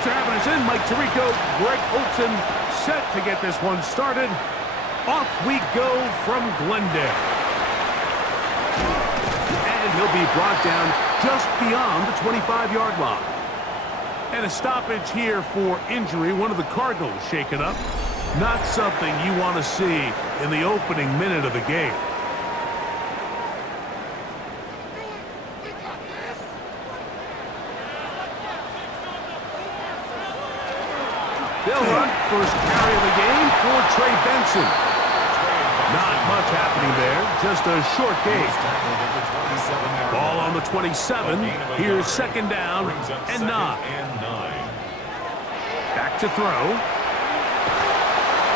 Thanks for having us in, Mike Tirico. Greg Olson set to get this one started. Off we go from Glendale. And he'll be brought down just beyond the 25-yard line. And a stoppage here for injury. One of the Cardinals shaken up. Not something you want to see in the opening minute of the game. They'll run first carry of the game for Trey Benson. Not much happening there, just a short gain. Ball on the 27. Here's second down and 9. Back to throw.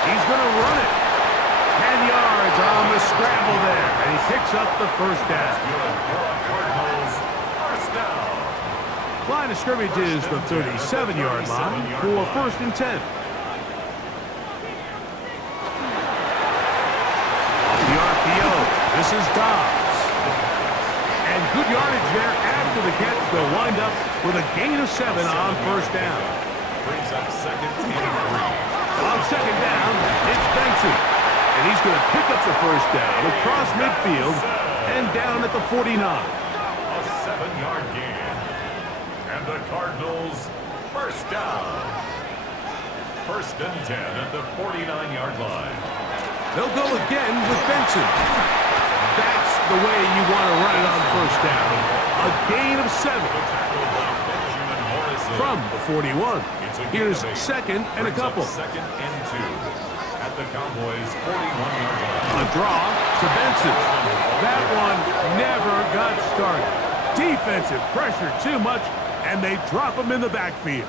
He's going to run it. 10 yards on the scramble there, and he picks up the first down. Line of scrimmage is the 37-yard line for first and 10. Off the RPO, this is Dobbs. And good yardage there after the catch. They'll wind up with a gain of 7 on first down. Brings up second and 3. On second down, it's Benson. And he's going to pick up the first down across midfield and down at the 49. A 7-yard gain. And the Cardinals first down. First and 10 at the 49-yard line. They'll go again with Benson. That's the way you want to run it on first down. A gain of 7. From the 41. Here's second and a couple. Second and 2 at the Cowboys 41-yard line. A draw to Benson. That one never got started. Defensive pressure too much, and they drop him in the backfield.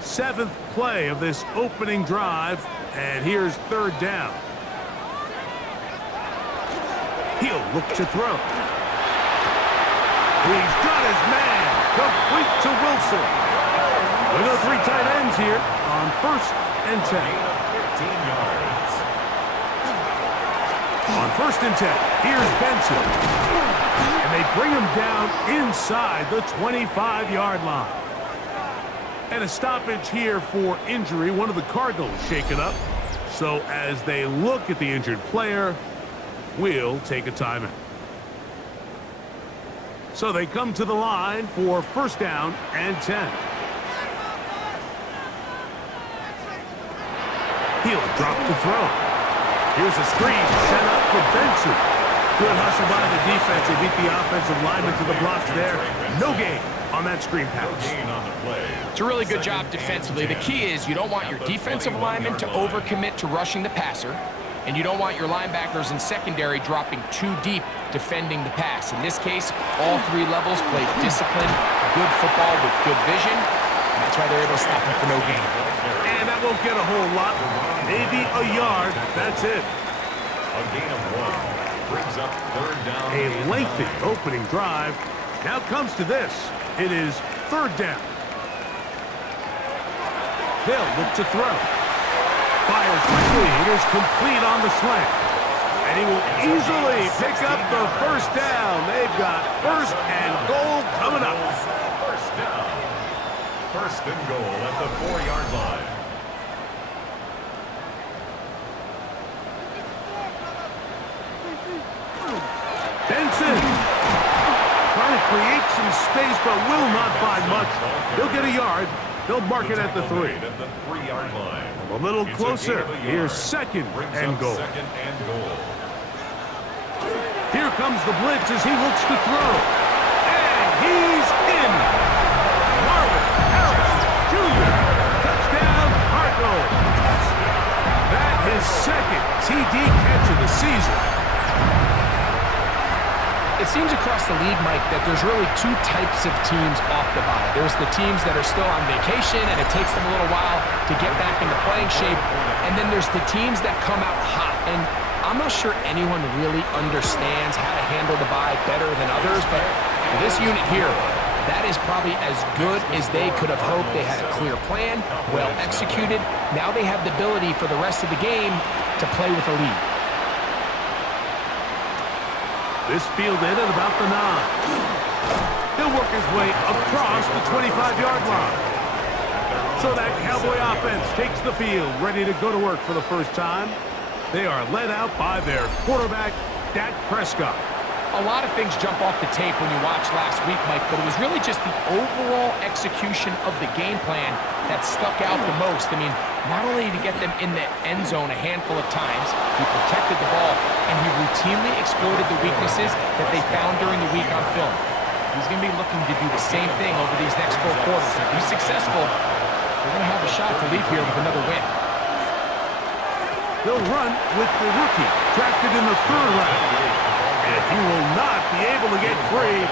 7th play of this opening drive, and here's third down. He'll look to throw. He's got his man. Complete to Wilson. With the 3 tight ends here on first and 10. 15 yards. On first and 10, here's Benson. And they bring him down inside the 25-yard line. And a stoppage here for injury. One of the Cardinals shaken up. So as they look at the injured player, we'll take a timeout. So they come to the line for first down and 10. He'll drop to throw. Here's a screen set up for Benson. Good hustle by the defense. They beat the offensive lineman to the blocks there. No gain on that screen pass. It's a really good job defensively. The key is you don't want your defensive lineman to overcommit to rushing the passer, and you don't want your linebackers in secondary dropping too deep defending the pass. In this case, all 3 levels played disciplined, good football with good vision. And that's why they're able to stop him for no gain. And that won't get a whole lot. Maybe a yard. That's it. A gain of 1. Brings up third down. A lengthy opening drive. Now comes to this. It is third down. They'll look to throw. Fires quickly. It is complete on the slant. And he will easily pick up the first down. They've got first and goal coming up. First down. First and goal at the 4-yard line. Benson trying to create some space, but will not find much. He'll get a yard. They'll mark it at the 3. At the 3-yard line. A little closer. Here's second and goal. Second and goal. Here comes the blitz as he looks to throw. And he's in. Marvin Harrison Jr. Touchdown, Cardinals. That is second TD catch of the season. It seems across the league, Mike, that there's really 2 types of teams off the bye. There's the teams that are still on vacation, and it takes them a little while to get back into playing shape. And then there's the teams that come out hot. And I'm not sure anyone really understands how to handle the bye better than others, but for this unit here, that is probably as good as they could have hoped. They had a clear plan, well executed. Now they have the ability for the rest of the game to play with a lead. This fielded at about the 9. He'll work his way across the 25-yard line. So that Cowboy offense takes the field, ready to go to work for the first time. They are led out by their quarterback, Dak Prescott. A lot of things jump off the tape when you watch last week, Mike, but it was really just the overall execution of the game plan that stuck out the most. I mean, not only to get them in the end zone a handful of times, he protected the ball, and he routinely exploited the weaknesses that they found during the week on film. He's going to be looking to do the same thing over these next 4 quarters. If he's successful, they're going to have a shot to leave here with another win. They'll run with the rookie, drafted in the 3rd round. And he will not be able to get free,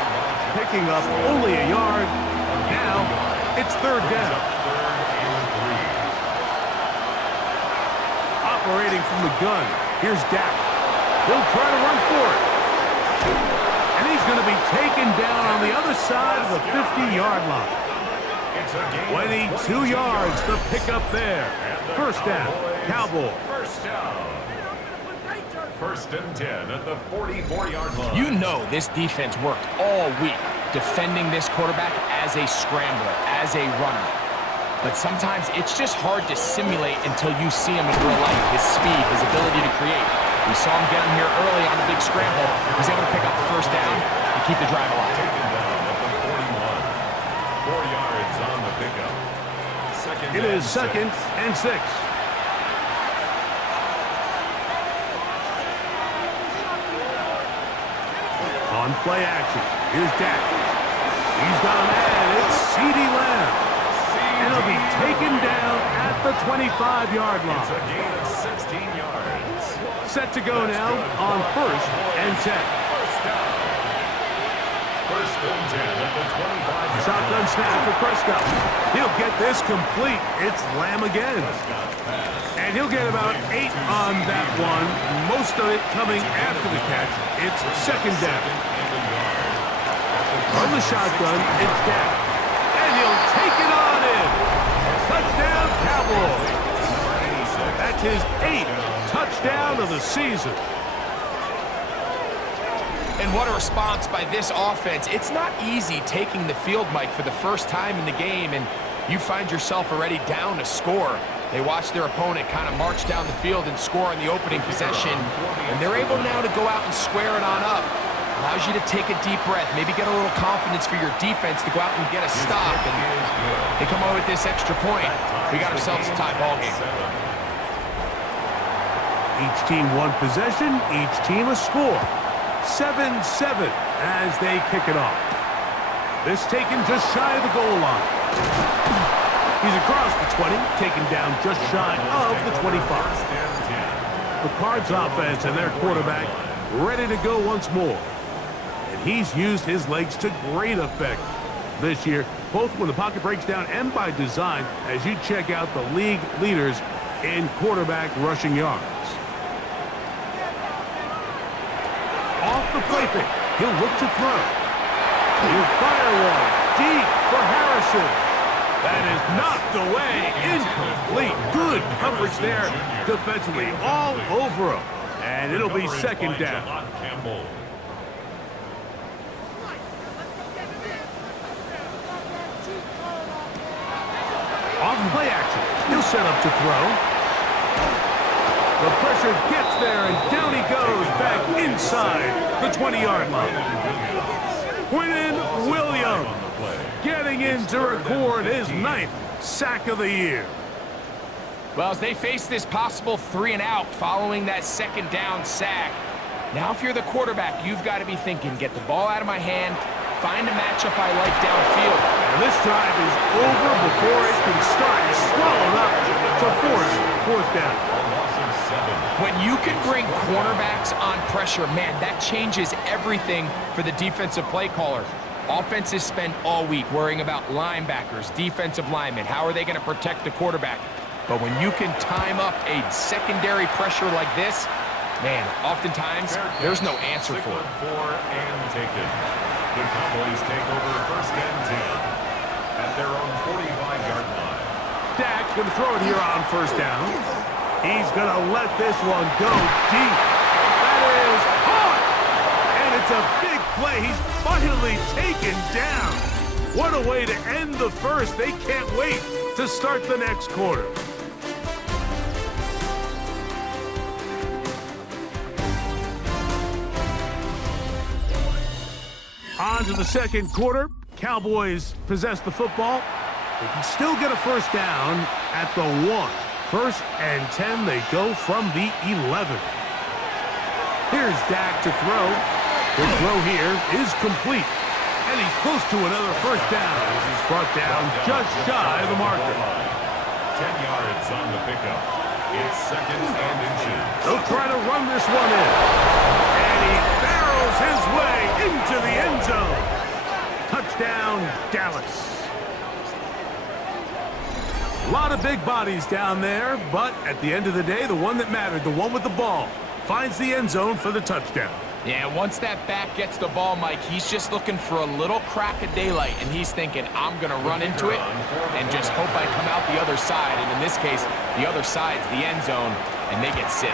picking up only a yard. Now, it's 3rd down. Operating from the gun, here's Dak. He'll try to run for it. And he's going to be taken down on the other side of the 50-yard line. 22 yards, the pickup there. 1st down, Cowboys. 1st and 10 at the 44-yard line. You know this defense worked all week defending this quarterback as a scrambler, as a runner. But sometimes it's just hard to simulate until you see him in real life. His speed, his ability to create. We saw him get him here early on the big scramble. He's able to pick up the 1st down and keep the drive alive. Taken down at the 41. 4 yards on the pickup. It is 2nd and 6. On play action, here's Dak. He's got a man, it's CeeDee Lamb. And he'll be taken down at the 25-yard line. It's a gain of 16 yards. Set to go now on 1st and 10. 1st down. 1st and 10 at the 25-yard line. Shotgun snap for Prescott. He'll get this complete. It's Lamb again. And he'll get about 8 on that one. Most of it coming after the catch. It's 2nd down. From the shotgun, it's Dak. And he'll take it on in. Touchdown, Cowboys. That's his 8th touchdown of the season. And what a response by this offense. It's not easy taking the field, Mike, for the first time in the game, and you find yourself already down a score. They watch their opponent kind of march down the field and score on the opening possession, and they're able now to go out and square it on up. Allows you to take a deep breath, maybe get a little confidence for your defense to go out and get a stop, and they come away with this extra point. We got ourselves a tie ball game. Each team one possession, each team a score. 7-7 as they kick it off. This taken just shy of the goal line. He's across the 20, taken down just shy of the 25. The Cards offense and their quarterback ready to go once more. And he's used his legs to great effect this year, both when the pocket breaks down and by design, as you check out the league leaders in quarterback rushing yards. Off the play fake, he'll look to throw. He'll fire one deep for Harrison. That is knocked away, incomplete. Good coverage there defensively, all over him. And it'll be 2nd down. Off play action, he'll set up to throw. The pressure gets there, and down he goes back inside the 20-yard line. Quinnen Williams getting in to record his 9th sack of the year. Well, as they face this possible 3-and-out following that 2nd down sack, now if you're the quarterback, you've got to be thinking, get the ball out of my hand, find a matchup I like downfield. And this drive is over before it can start. It's swallowed up to force 4th down. When you can bring cornerbacks on pressure, man, that changes everything for the defensive play caller. Offenses spend all week worrying about linebackers, defensive linemen. How are they going to protect the quarterback? But when you can time up a secondary pressure like this, man, oftentimes there's no answer for it. The Cowboys take over 1st and 10 at their own 45-yard line. Dak going to throw it here on 1st down. He's going to let this one go deep. That is hard. And it's a big play. He's finally taken down. What a way to end the first. They can't wait to to start the next quarter. On to the second quarter. Cowboys possess the football. They can still get a first down at the 1. First and 10, they go from the 11. Here's Dak to throw. The throw here is complete. And he's close to another first down. He's brought down just shy of the marker. 10 yards on the pickup. It's second and inches. They'll try to run this one in. And he barrels his way into the end zone. Touchdown, Dallas. A lot of big bodies down there, but at the end of the day, the one that mattered, the one with the ball, finds the end zone for the touchdown. Yeah, once that back gets the ball, Mike, he's just looking for a little crack of daylight, and he's thinking, I'm going to run into it and just hope I come out the other side. And in this case, the other side's the end zone, and they get 6.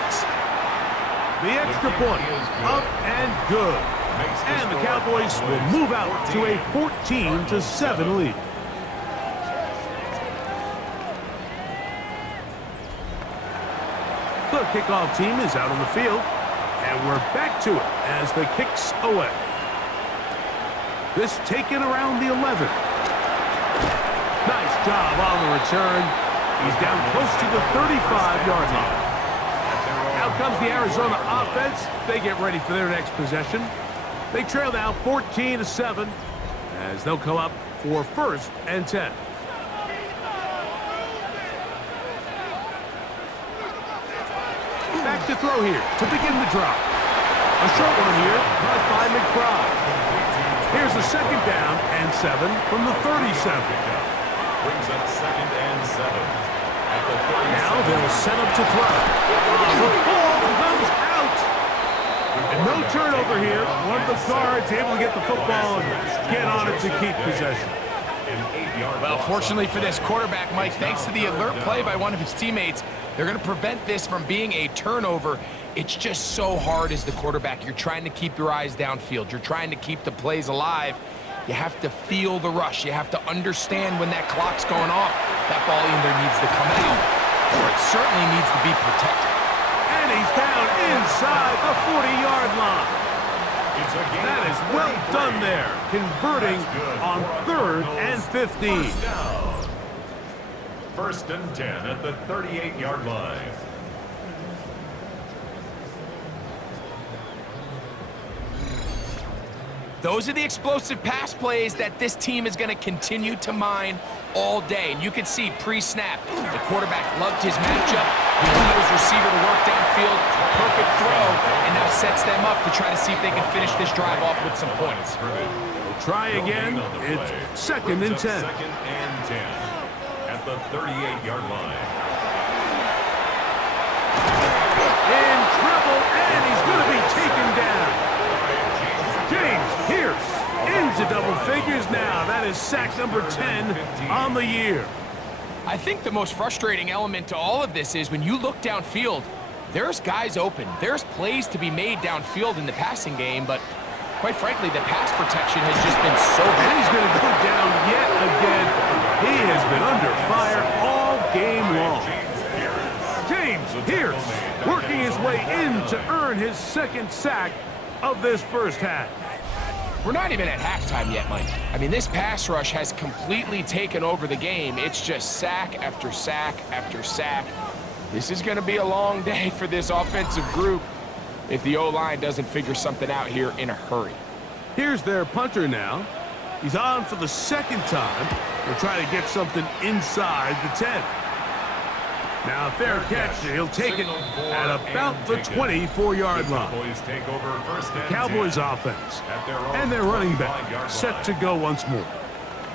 The extra point, up and good. And the Cowboys will move out to a 14-7 lead. The kickoff team is out on the field, and we're back to it as the kick's away. This taken around the 11. Nice job on the return. He's down close to the 35-yard line. Out comes the Arizona offense. They get ready for their next possession. They trail now 14-7 as they'll come up for first and 10. Back to throw here to begin the drop. A short one here, caught by McBride. Here's a second down and 7 from the 37. Brings up second and 7. At the 37. Now they'll set up to throw. The ball comes out. And no turnover here. One of the guards able to get the football and get on it to keep possession. Well, fortunately for this quarterback, Mike, thanks to the alert play by one of his teammates, they're going to prevent this from being a turnover. It's just so hard as the quarterback. You're trying to keep your eyes downfield. You're trying to keep the plays alive. You have to feel the rush. You have to understand when that clock's going off. That ball either needs to come out or it certainly needs to be protected. And he's down inside the 40-yard line. That is well done there, converting on 3rd and 15. First and 10 at the 38-yard line. Those are the explosive pass plays that this team is going to continue to mine all day. And you can see pre-snap, the quarterback loved his matchup. He allowed his receiver to work downfield, perfect throw, and now sets them up to try to see if they can finish this drive off with some points. We'll try again. It's second and 10. Second and 10 at the 38-yard line. In trouble, and he's going to be taken down. James Pierce into double figures now. That is sack number 10 on the year. I think the most frustrating element to all of this is when you look downfield, there's guys open. There's plays to be made downfield in the passing game, but quite frankly, the pass protection has just been so bad. And he's going to go down yet again. He has been under fire all game long. James Pierce working his way in to earn his second sack of this first half. We're not even at halftime yet, Mike. I mean, this pass rush has completely taken over the game. It's just sack after sack after sack. This is going to be a long day for this offensive group if the O-line doesn't figure something out here in a hurry. Here's their punter now. He's on for the second time. They'll try to get something inside the 10. Now, fair catch. He'll take it at about the 24-yard line. The Cowboys offense and their running back set to go once more.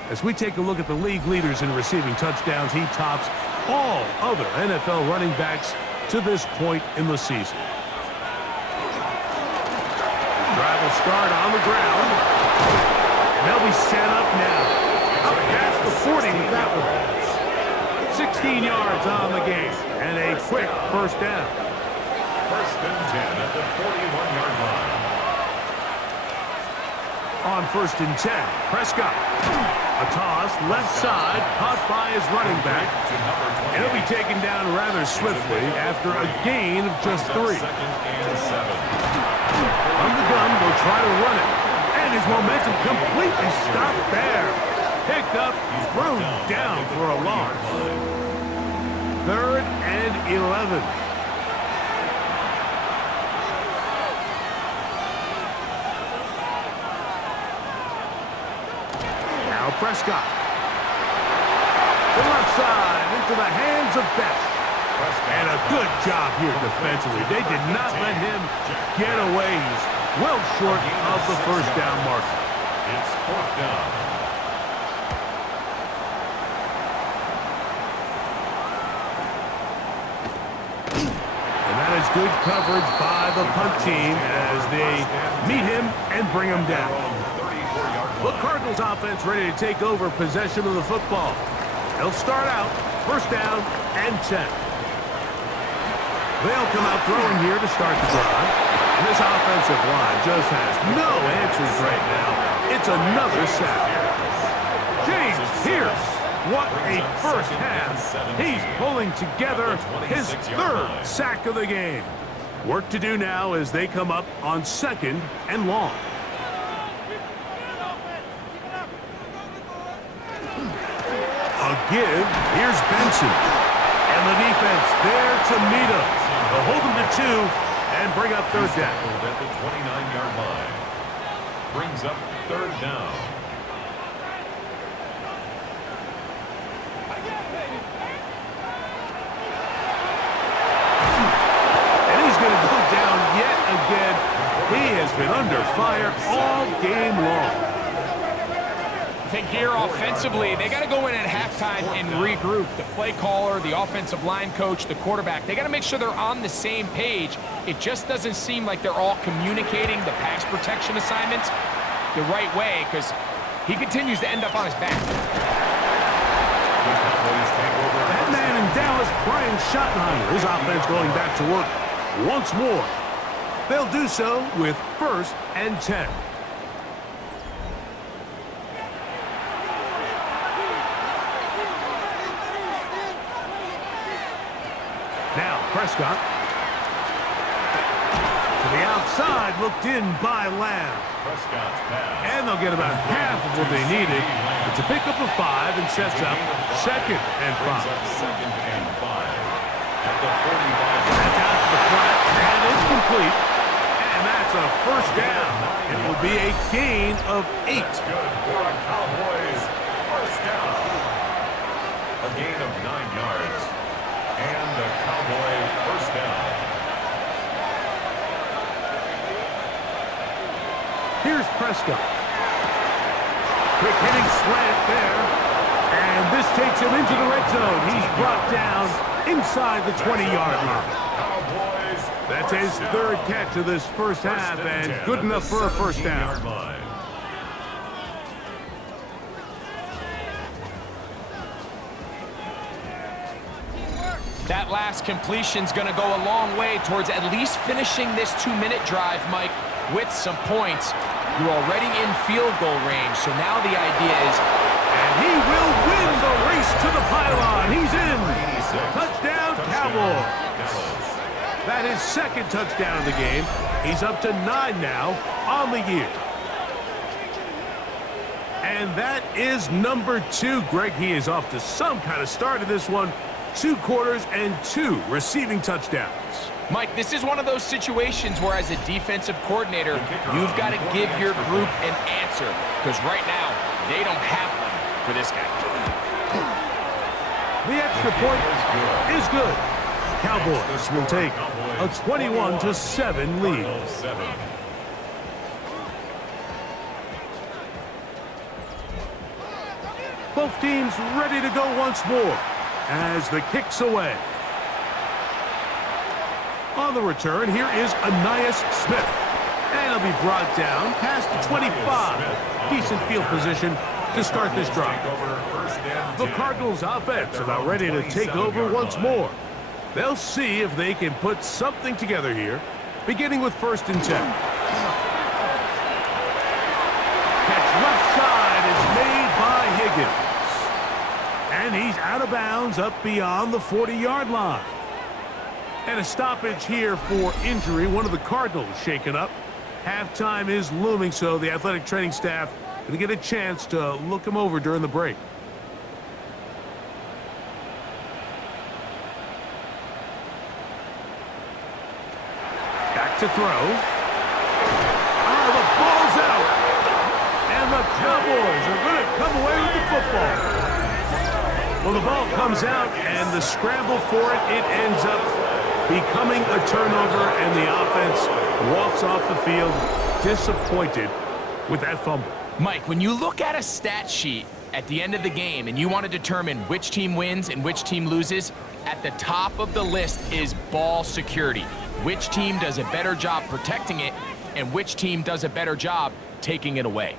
As we take a look at the league leaders in receiving touchdowns, he tops all other NFL running backs to this point in the season. Drive will start on the ground. And they'll be set up now. Up past the 40 with that one. 16 yards on the game, and a quick first down. First and 10 at the 41-yard line. On 1st and 10, Prescott. A toss, left side, caught by his running back. And he'll be taken down rather swiftly after a gain of just 3. From the gun, they'll try to run it. And his momentum completely stopped there. Picked up, thrown down for a loss. 3rd and 11. Now Prescott. To the left side, into the hands of Best. And a good job here defensively. They did not let him get away. He's well short of the first down marker. It's 4th down. And that is good coverage by the punt team as they meet him and bring him down. The Cardinals offense ready to take over possession of the football. They'll start out 1st down and 10. They'll come out throwing here to start the drive. And this offensive line just has no answers right now. It's another sack. James Pierce, what a first half. He's pulling together his 3rd sack of the game. Work to do now as they come up on 2nd and long. A give, here's Benson. And the defense there to meet him. They'll hold him to 2 and bring up 3rd down. At the 29-yard line. Brings up 3rd down. And he's going to go down yet again. He has been under fire all game long. I think here offensively, they got to go in at halftime and regroup. The play caller, the offensive line coach, the quarterback, they got to make sure they're on the same page. It just doesn't seem like they're all communicating the pass protection assignments the right way because he continues to end up on his back. That man in Dallas, Brian Schottenheimer, his offense going back to work once more. They'll do so with 1st and 10. Now Prescott. To the outside, looked in by Lamb. Prescott's pass. And they'll get about half of what they needed. It's a pickup of 5 and sets up 2nd and 5. 2nd and 5. At the 45. That's out to the flat, and it's complete. And that's a 1st down. It will be a gain of 8. That's good for a Cowboys 1st down. A gain of 9 yards. And the Cowboy 1st down. Here's Prescott. Quick hitting slant there. And this takes him into the red zone. He's brought down inside the 20-yard line. Cowboys. That's his 3rd catch of this first half, and good enough for a 1st down. That last completion's going to go a long way towards at least finishing this 2-minute drive, Mike, with some points. You're already in field goal range, so now the idea is... And he will win the race to the pylon. He's in. Touchdown, Cowboys. That is 2nd touchdown of the game. He's up to 9 now on the year. And that is number 2. Greg, he is off to some kind of start in this one. 2 quarters and 2 receiving touchdowns. Mike, this is one of those situations where as a defensive coordinator, you've got to give your group an answer because right now, they don't have one for this guy. The extra point is good. Cowboys will take a 21-7 lead. Both teams ready to go once more as the kick's away. On the return, here is Ainias Smith. And he'll be brought down past the 25. Decent field position to start this drive. The Cardinals offense about ready to take over once more. They'll see if they can put something together here, beginning with 1st and 10. Higgins. And he's out of bounds up beyond the 40-yard line. And a stoppage here for injury. One of the Cardinals shaken up. Halftime is looming, so the athletic training staff going to get a chance to look him over during the break. Back to throw. The ball's out. And the Cowboys are going to come away with the football. Well, the ball comes out, and the scramble for it ends up becoming a turnover, and the offense walks off the field disappointed with that fumble. Mike, when you look at a stat sheet at the end of the game and you want to determine which team wins and which team loses, at the top of the list is ball security. Which team does a better job protecting it and which team does a better job taking it away.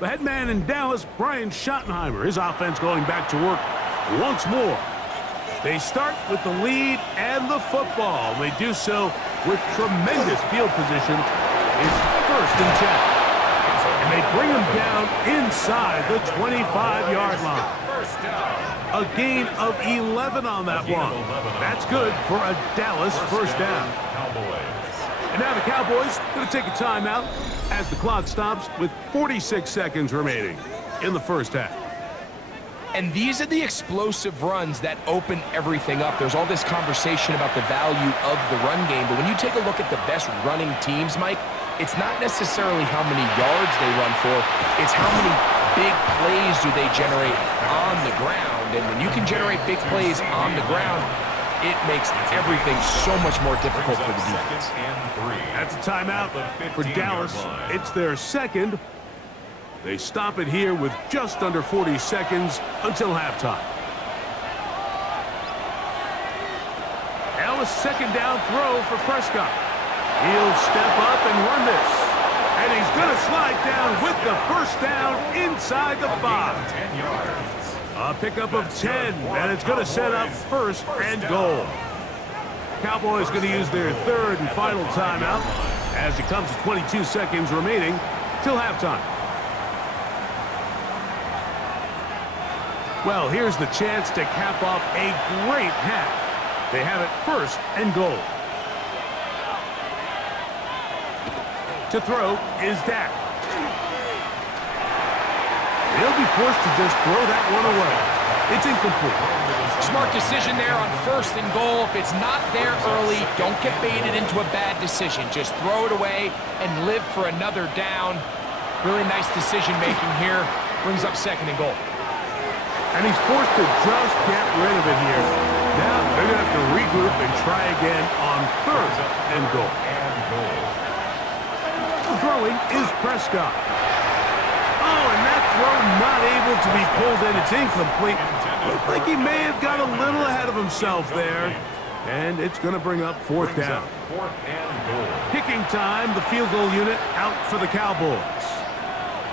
The head man in Dallas, Brian Schottenheimer, his offense going back to work once more. They start with the lead and the football. They do so with tremendous field position. It's 1st and 10. And they bring him down inside the 25-yard line. A gain of 11 on that one. That's good for a Dallas first down. And now the Cowboys going to take a timeout as the clock stops with 46 seconds remaining in the first half. And these are the explosive runs that open everything up. There's all this conversation about the value of the run game, but when you take a look at the best running teams, Mike, it's not necessarily how many yards they run for, it's how many big plays do they generate on the ground. And when you can generate big plays on the ground, it makes everything so much more difficult for the defense. That's a timeout for Dallas. It's their second. They stop it here with just under 40 seconds until halftime. Now a second down throw for Prescott. He'll step up and run this. And he's going to slide down with the first down inside the 5. 10 yards. A pickup of 10, and it's going to set up 1st and goal. Cowboys going to use their 3rd and final timeout as it comes to 22 seconds remaining till halftime. Well, here's the chance to cap off a great half. They have it 1st and goal. To throw is Dak. He'll be forced to just throw that one away. It's incomplete. Smart decision there on 1st and goal. If it's not there early, don't get baited into a bad decision. Just throw it away and live for another down. Really nice decision making here. Brings up 2nd and goal. And he's forced to just get rid of it here. Now they're going to have to regroup and try again on 3rd and goal. Throwing is Prescott. Oh, and that throw not able to be pulled in. It's incomplete. Looks like he may have got a little ahead of himself there. And it's going to bring up 4th down. 4th and goal. Kicking time, the field goal unit out for the Cowboys.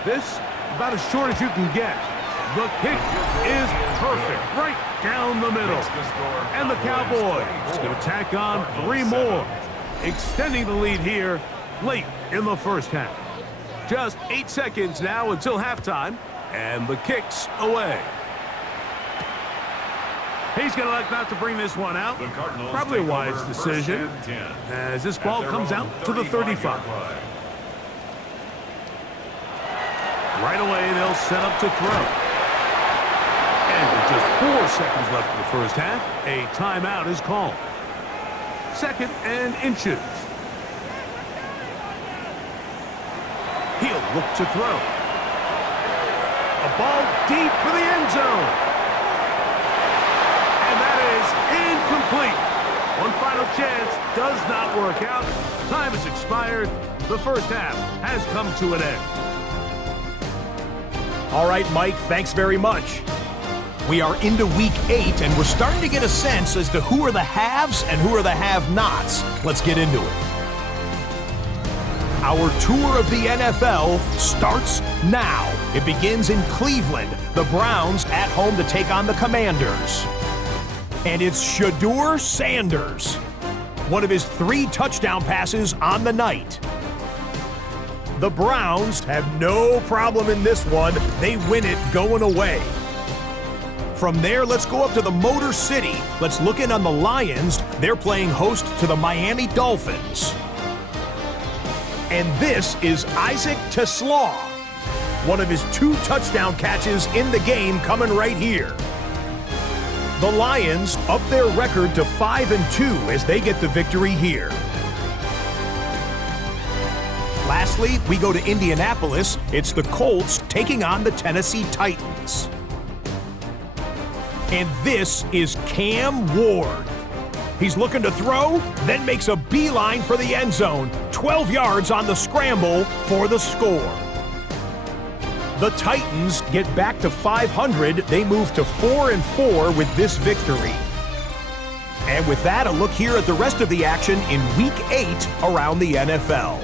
This about as short as you can get. The kick is perfect, right down the middle. And the Cowboys going to tack on 3 more, extending the lead here late in the first half. Just 8 seconds now until halftime, and the kick's away. He's going to elect not to bring this one out. Probably a wise decision as this ball comes out to the 35. Right away, they'll set up to throw. And with just 4 seconds left in the first half, a timeout is called. 2nd and inches. He'll look to throw. A ball deep for the end zone. And that is incomplete. One final chance does not work out. Time has expired. The first half has come to an end. All right, Mike, thanks very much. We are into week 8, and we're starting to get a sense as to who are the haves and who are the have-nots. Let's get into it. Our tour of the NFL starts now. It begins in Cleveland. The Browns at home to take on the Commanders. And it's Shedeur Sanders. One of his 3 touchdown passes on the night. The Browns have no problem in this one. They win it going away. From there, let's go up to the Motor City. Let's look in on the Lions. They're playing host to the Miami Dolphins. And this is Isaac Teslaw. One of his 2 touchdown catches in the game coming right here. The Lions up their record to 5-2 as they get the victory here. Lastly, we go to Indianapolis. It's the Colts taking on the Tennessee Titans. And this is Cam Ward. He's looking to throw, then makes a beeline for the end zone. 12 yards on the scramble for the score. The Titans get back to 500. They move to 4-4 with this victory. And with that, a look here at the rest of the action in Week 8 around the NFL.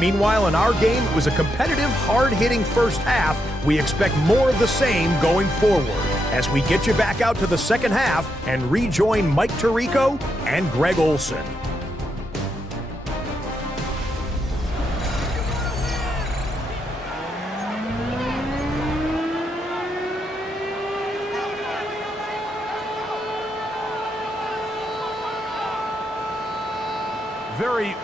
Meanwhile, in our game, it was a competitive, hard-hitting first half. We expect more of the same going forward as we get you back out to the second half and rejoin Mike Tirico and Greg Olson. Very